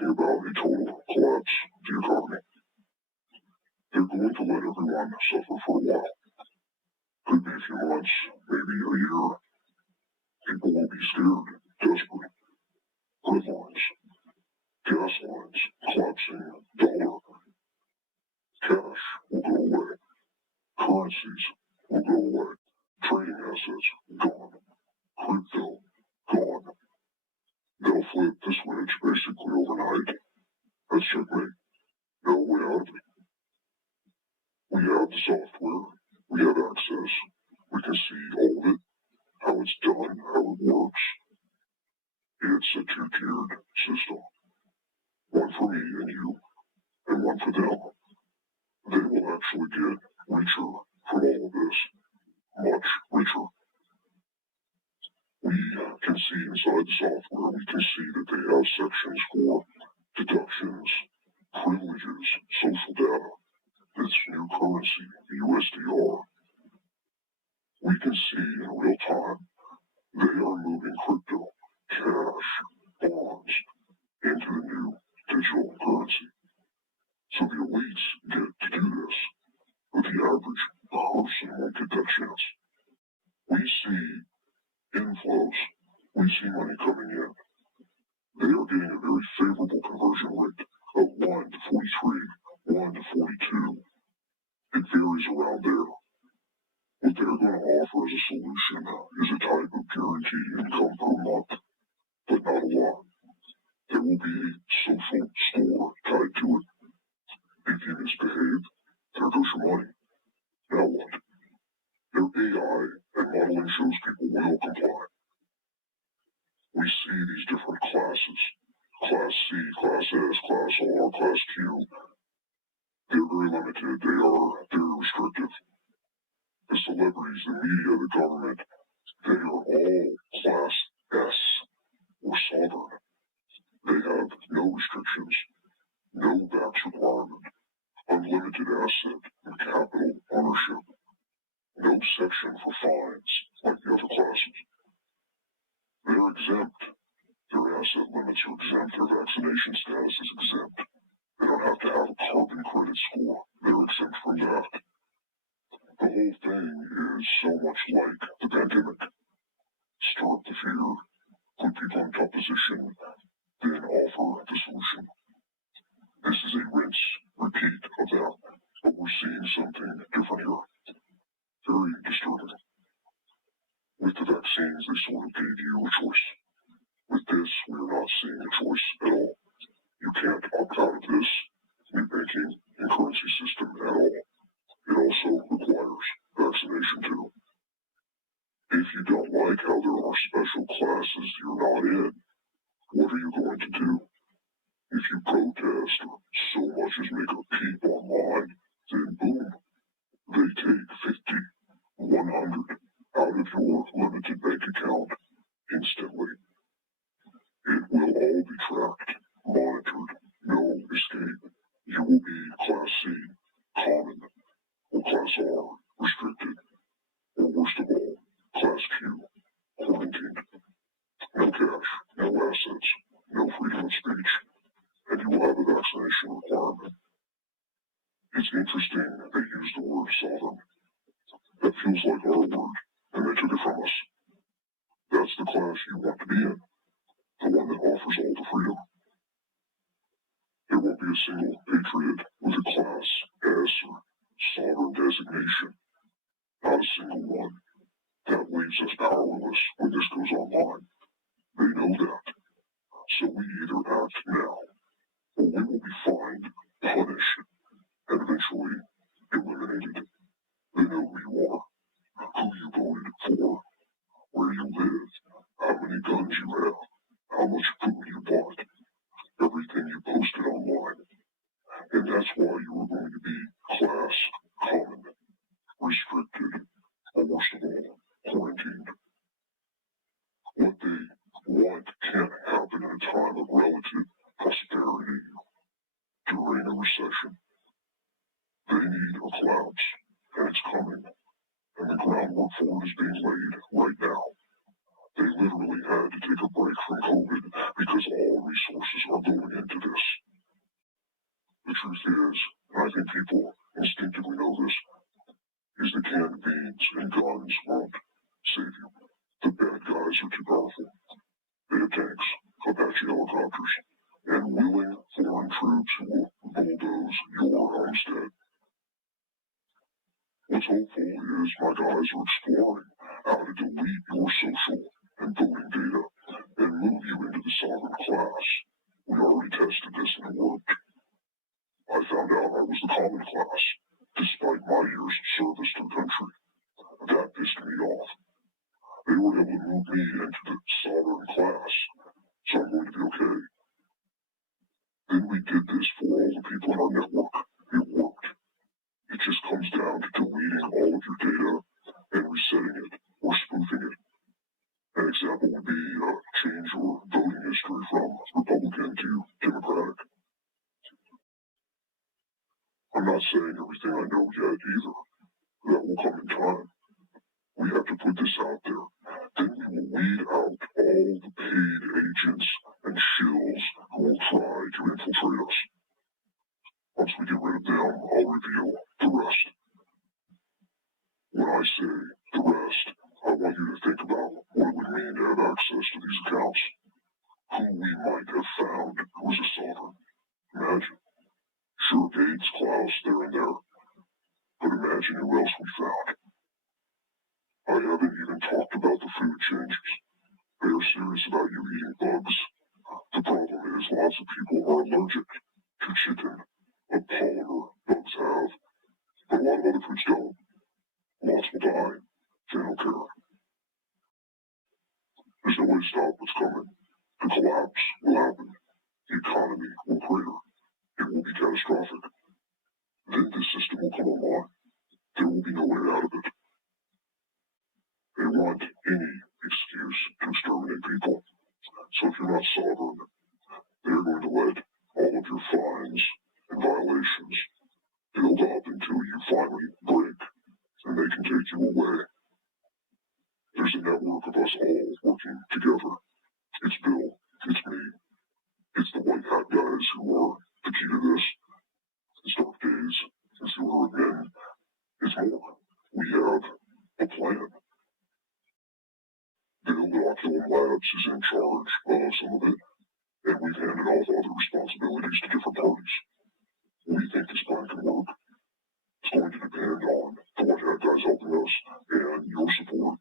talking about a total collapse of the economy. They're going to let everyone suffer for a while. Could be a few months, maybe a year. People will be scared, desperate. Bread lines, gas lines, collapsing dollar. Cash will go away. Currencies will go away. Trading assets gone. Crypto gone. They'll flip the switch basically overnight. That's checkmate. No way out of it. We have the software. We have access. We can see all of it, how it's done, how it works. It's a two-tiered system. One for me and you, and one for them. They will actually get richer from all of this. Much richer. We can see inside the software, we can see that they have sections for deductions, privileges, social data, this new currency, the USDR. We can see in real time they are moving crypto, cash, bonds into the new digital currency. So the elites get to do this, but the average person won't get that chance. We see inflows, we see money coming in. They are getting a very favorable conversion rate of 1 to 43, 1 to 42. It varies around there. What they're going to offer as a solution is a type of guaranteed income per month, but not a lot. There will be a social score tied to it. If you misbehave, there goes your money. Now what? Their AI and modeling shows people will comply. We see these different classes. Class C, Class S, Class R, Class Q. They're very limited. They are very restrictive. The celebrities, the media, the government, they are all Class S or sovereign. They have no restrictions, no tax requirement, unlimited asset and capital ownership, no section for fines like the other classes. They're exempt. Their asset limits are exempt. Their vaccination status is exempt. They don't have to have a carbon credit score. They're exempt from that. The whole thing is so much like the pandemic. Stir up the fear, put people in top position, then offer the solution. This is a rinse, repeat of that, but we're seeing something different here. Very disturbing. With the vaccines, they sort of gave you a choice. With this, we're not seeing a choice at all. You can't opt out of this new banking and currency system at all. It also requires vaccination too. If you don't like how there are special classes you're not in, what are you going to do? If you protest or so much as make a peep online, then boom, they take 50, 100 out of your limited bank account instantly. It will all be tracked, monitored, no escape. You will be Class C, common, or Class R, restricted, or worst of all, Class Q, quarantined. No cash, no assets, no freedom of speech, and you will have a vaccination requirement. It's interesting they use the word sovereign. That feels like our word, and they took it from us. That's the class you want to be in, the one that offers all the freedom. There won't be a single patriot with a Class S or sovereign designation. Not a single one. That leaves us powerless when this goes online. They know that. So we either act now, or we will be fined, punished, and eventually eliminated. They know who you are, who you voted for, where you live, how many guns you have, how much food you bought, everything you posted online. And that's why you are going to be class common, restricted, or worst of all, quarantined. What they want can't happen in a time of relative prosperity during a recession. They need a collapse, and it's coming, and the groundwork for it is being laid right now. They literally had to take a break from COVID because all resources are going into this. truth is, and I think people instinctively know this, is that canned beans and guns won't save you. The bad guys are too powerful. They have tanks, Apache helicopters, and willing foreign troops who will bulldoze your homestead. What's hopeful is my guys are exploring how to delete your social and voting data and move you into the sovereign class. We already tested this and it worked. I found out I was the common class, despite my years of service to the country. That pissed me off. They were able to move me into the sovereign class, so I'm going to be okay. Then we did this for all the people in our network. It worked. It just comes down to deleting all of your data and resetting it or spoofing it. An example would be change your voting history from Republican to Democratic. I'm not saying everything I know yet either. That will come in time. We have to put this out there. Then we will weed out all the paid agents and shills who will try to infiltrate us. Once we get rid of them, I'll reveal the rest. When I say the rest, I want you to think about what it would mean to have access to these accounts. Who we might have found who was a sovereign. Imagine. Sure, Gates, Klaus, they're in there. But imagine who else we found. I haven't even talked about the food changes. They are serious about you eating bugs. The problem is lots of people are allergic to chicken, a polymer bugs have, but a lot of other foods don't. Lots will die. They don't care. There's no way to stop what's coming. The collapse will happen. The economy will crater. It will be catastrophic. Then this system will come online. There will be no way out of it. They want any excuse to exterminate people. So if you're not sovereign, they're going to let all of your fines and violations build up until you finally break, and they can take you away. There's a network of us all working together. It's Bill, it's me, it's the white hat guys who are the key to this. It's dark days, it's the order of men, it's more. We have a plan. Bill Inoculum Labs is in charge of some of it, and we've handed off other responsibilities to different parties. We think this plan can work. It's going to depend on the white hat guys helping us and your support